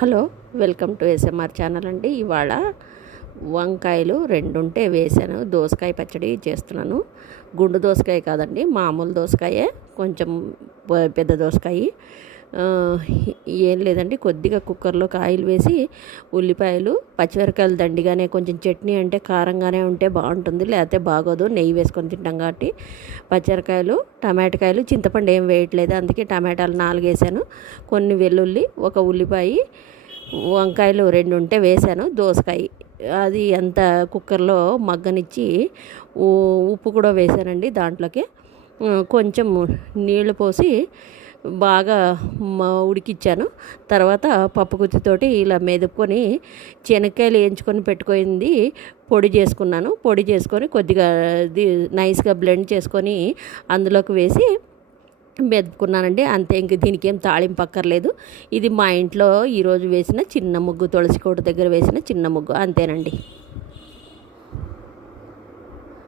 Hello, welcome to SMR channel అండి. ఇవాళ వంకాయలు 2 ఉంటే వేసాను. దోసకాయ పచ్చడి చేస్తున్నాను. గుండు దోసకాయ కాదండి, మామూలు దోసకాయే, కొంచెం పెద్ద దోసకాయ. ఏం లేదండి, కొద్దిగా కుక్కర్లోకి ఆయిల్ వేసి ఉల్లిపాయలు, పచ్చిమిరకాయలు దండిగానే, కొంచెం చట్నీ అంటే కారంగానే ఉంటే బాగుంటుంది, లేకపోతే బాగోదు. నెయ్యి వేసుకొని తింటాం కాబట్టి పచ్చిమిరకాయలు, టమాటకాయలు, చింతపండు ఏం వేయట్లేదు, అందుకే టమాటాలు 4 వేసాను. కొన్ని వెల్లుల్లి, ఒక ఉల్లిపాయ, వంకాయలు 2 ఉంటే వేసాను. దోసకాయ అది అంత కుక్కర్లో మగ్గనిచ్చి ఉప్పు కూడా వేసానండి. దాంట్లోకి కొంచెం నీళ్లు పోసి బాగా ఉడికిచ్చాను. తర్వాత పప్పు గుత్తితోటి ఇలా మెదుపుకొని శనక్కాయలు వేయించుకొని పెట్టుకుంది పొడి చేసుకున్నాను. పొడి చేసుకొని కొద్దిగా నైస్గా బ్లెండ్ చేసుకొని అందులోకి వేసి మెదుపుకున్నానండి. అంతే, ఇంక దీనికి ఏం తాళింపు అక్కర్లేదు. ఇది మా ఇంట్లో ఈరోజు వేసిన చిన్న ముగ్గు, తులసి కోట దగ్గర వేసిన చిన్న ముగ్గు, అంతేనండి.